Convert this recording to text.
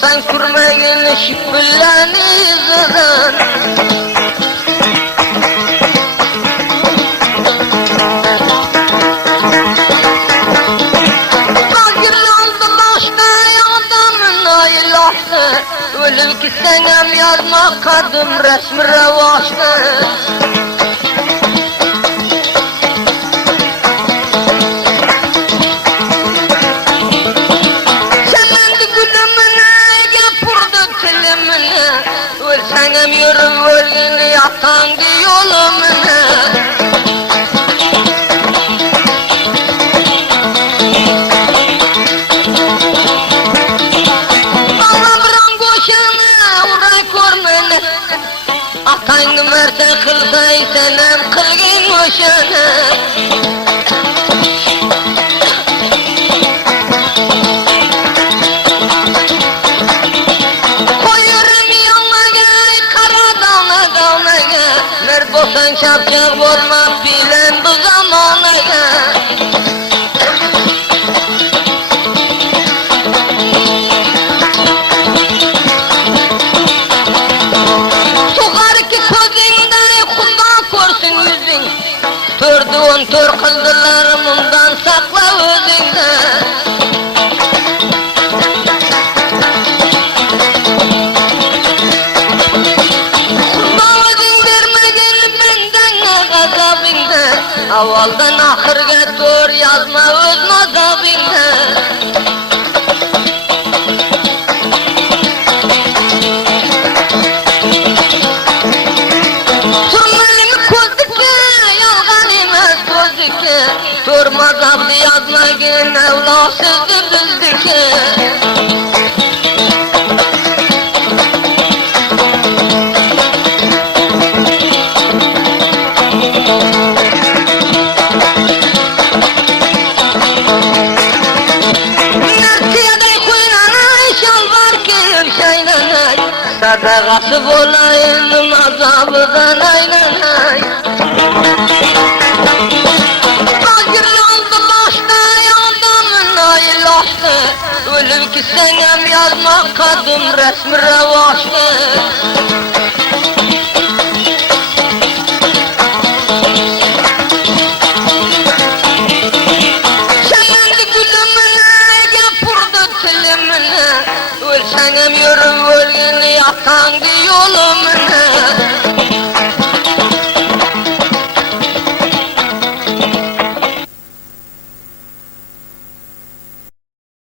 Sorsan kurmagin şüphelerini izinden. Ölüm ki senem yazmak kadım resmi revaçtı. Semendi gülümüne yapurdu tilimine. Ölsenem yürüm ölgünü yatandı yolumune. Atayını merte kılsay senem kılgın hoşana. Koyurum yoluna kara dağına dağına. Mer bosan şapşak olmaz bilen bu zamana. Tördüğün tör kıldılar bundan sakla özünde. Kurbağa dindirmegin benden gazabinde. Avaldan ahırga tör yazma öz mazabinde. Durmaz abdi yazmagin evlasızdı bizdeki. Nertiyaday kuylanay şalvar kiyim şaynanay. Sadakası bolayım azabıdan aynanay. Ölüm ki senem yazmak kadım resmi revaçtı.